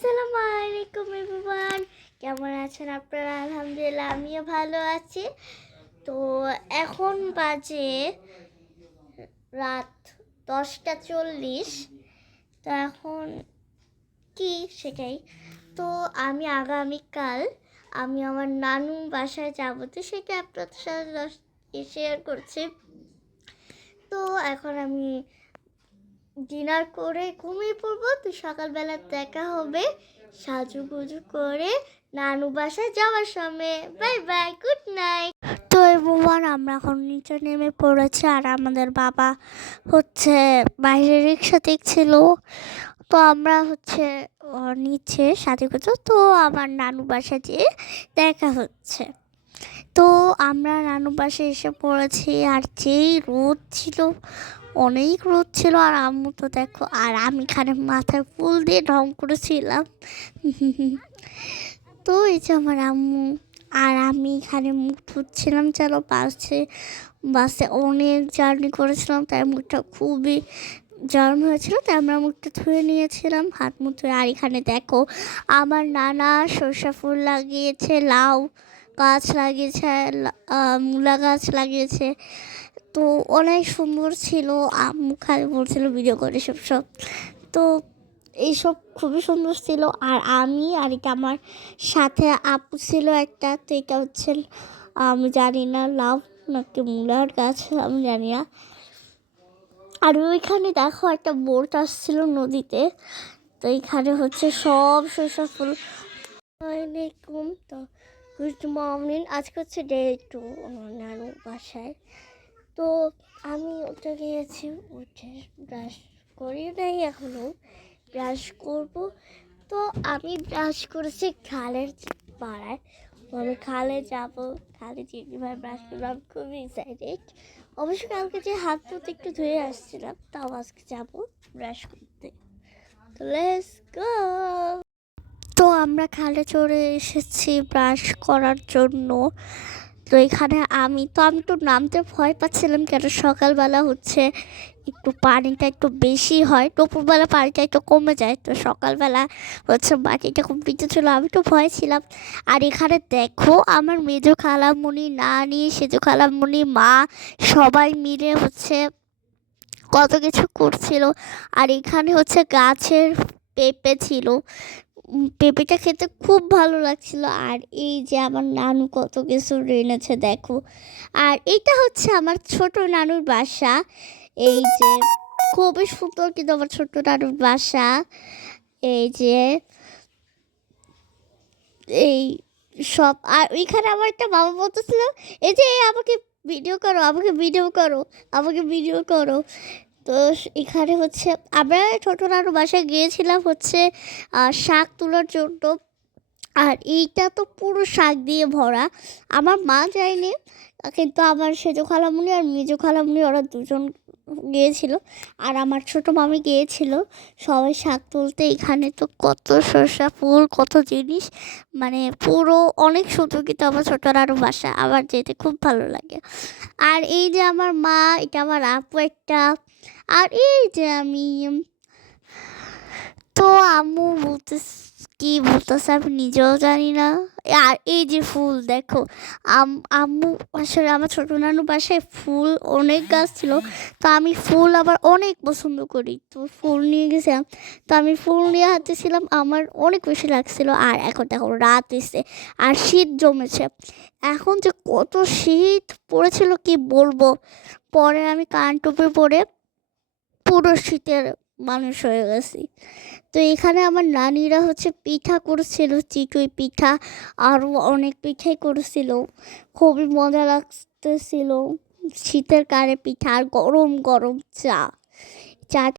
আসসালামু আলাইকুম এভরিওয়ান। কেমন আছেন আপনারা? আলহামদুলিল্লাহ, আমিও ভালো আছি। তো এখন বাজে রাত দশটা চল্লিশ। তো এখন কি সেটাই? তো আমি আগামীকাল আমি আমার নানু বাসায় যাব। তো সেটা আপনাদের সাথে শেয়ার করছি। তো এখন আমি ডিনার করে ঘুমিয়ে পড়ব। তো সকালবেলা দেখা হবে। সাজুগুজু করে নানু বাসায় যাওয়ার সময়। Bye bye, good night. তো এবার আমরা এখন নিচে নেমে পড়েছি আর আমাদের বাবা হচ্ছে বাইরে রিক্সা দেখছিল। তো আমরা হচ্ছে নিচে সাথে করছ তো আমার নানু বাসা যেয়ে দেখা হচ্ছে। তো আমরা নানু বাসায় এসে পড়েছি আর যেই রোদ ছিল অনেক রোদ ছিল আর আম্মু তো দেখো, আর আমি এখানে মাথায় ফুল দিয়ে ঢং করেছিলাম। তো এই যে আমার আম্মু, আর আমি এখানে মুখ ধুচ্ছিলাম চলো বাসে বাসে অনেক জার্নি করেছিলাম, তাই মুখটা খুবই জার্ম হয়েছিল, তাই আমরা মুখটা ধুয়ে নিয়েছিলাম, হাত মুখ ধুয়ে। আর এখানে দেখো, আমার নানা সর্ষা ফুল লাগিয়েছে, লাউ গাছ লাগিয়েছে মূলা গাছ লাগিয়েছে তো অনেক সুন্দর ছিল, আম্মু খালি বলছিল ভিডিও করে সব সব। তো এইসব খুবই সুন্দর ছিল। আর আমি আর এটা আমার সাথে আপু ছিল একটা, তো এটা হচ্ছে, আমি জানি না লাভ নাকি মূলার গাছ, আমি জানি না। আর ওইখানে দেখো একটা বোট আসছিল নদীতে, তো এইখানে হচ্ছে সব সরষা ফুল। তো গুড মর্নিং। আজকে হচ্ছে ডে টু নানু বাসায়। তো আমি ওটা গিয়েছি উঠে ব্রাশ করি নাই এখনও ব্রাশ করব। তো আমি ব্রাশ করেছি খালের পাড়ায়। আমি খালে যাব, খালে চিনিভাবে ব্রাশ করলাম, খুবই এক্সাইটেড অবশ্য কালকে যে হাত মুখ একটু ধুয়ে আসছিলাম, তাও আজকে যাব ব্রাশ করতে। তো লেস গো তো আমরা খালে চড়ে এসেছি ব্রাশ করার জন্য। তো এখানে আমি তো, আমি একটু নামতে ভয় পাচ্ছিলাম কেন? সকালবেলা হচ্ছে একটু পানিটা একটু বেশি হয়, দুপুরবেলা পানিটা একটু কমে যায়। তো সকালবেলা হচ্ছে মাটিটা খুব ভিজে ছিল, আমি একটু ভয় ছিলাম। আর এখানে দেখো, আমার মেজো খালামুনি, নানি, সেজো খালামুনি, মা সবাই মিলে হচ্ছে কত কিছু করছিল। আর এখানে হচ্ছে গাছের পেঁপে ছিল। পেঁপেটা খেতে খুব ভালো লাগছিল। আর এই যে আমার নানু কত কিছু এনেছে, দেখো। আর এটা হচ্ছে আমার ছোট নানুর বাসা। এই যে খুবই সুন্দর কিন্তু আমার ছোট নানুর বাসা। এই যে এই সব। আর ওইখানে আমার একটা বাবা বলতেছিল, এই যে আমাকে ভিডিও করো, আমাকে ভিডিও করো, আমাকে ভিডিও করো। তো এখানে হচ্ছে আমরা ছোটো নানুর বাসায় গিয়েছিলাম হচ্ছে শাক তোলার জন্য। আর এইটা তো পুরো শাক দিয়ে ভরা। আমার মা যায়নি কিন্তু আমার সেজো খালামুনি আর মেজো খালামুনি, ওরা দুজন গিয়েছিল। আর আমার ছোট মামি গিয়েছিল। সবাই শাক তুলতে। এখানে তো কত শসা ফুল, কত জিনিস। মানে পুরো অনেক সুন্দর কিন্তু আমার আরও বাসা। আবার যেতে খুব ভালো লাগে। আর এই যে আমার মা, এটা আমার আপু একটা। আর এই যে আমি তো আম্মু বলতে কি বলতেছে আমি নিজেও জানি না আর এই যে ফুল, দেখো, আম, আম্মু আসলে আমার ছোটো নানু বাসায় ফুল অনেক গাছ ছিল। তো আমি ফুল আবার অনেক পছন্দ করি। তো ফুল নিয়ে গেছিলাম। তো আমি ফুল নিয়ে হাঁটতেছিলাম, আমার অনেক বেশি লাগছিল। আর এখন দেখো, রাত এসে আর শীত জমেছে। এখন যে কত শীত পড়েছিল, কি বলব? পরে আমি কান টুপি পরে পুরো শীতের মানুষ হয়ে গেছি। তো এখানে আমার নানিরা হচ্ছে পিঠা করেছিল চিটুই পিঠা, আরও অনেক পিঠাই করেছিল। খুবই মজা লাগতেছিল। শীতের কারে পিঠা, আর গরম গরম চা। চা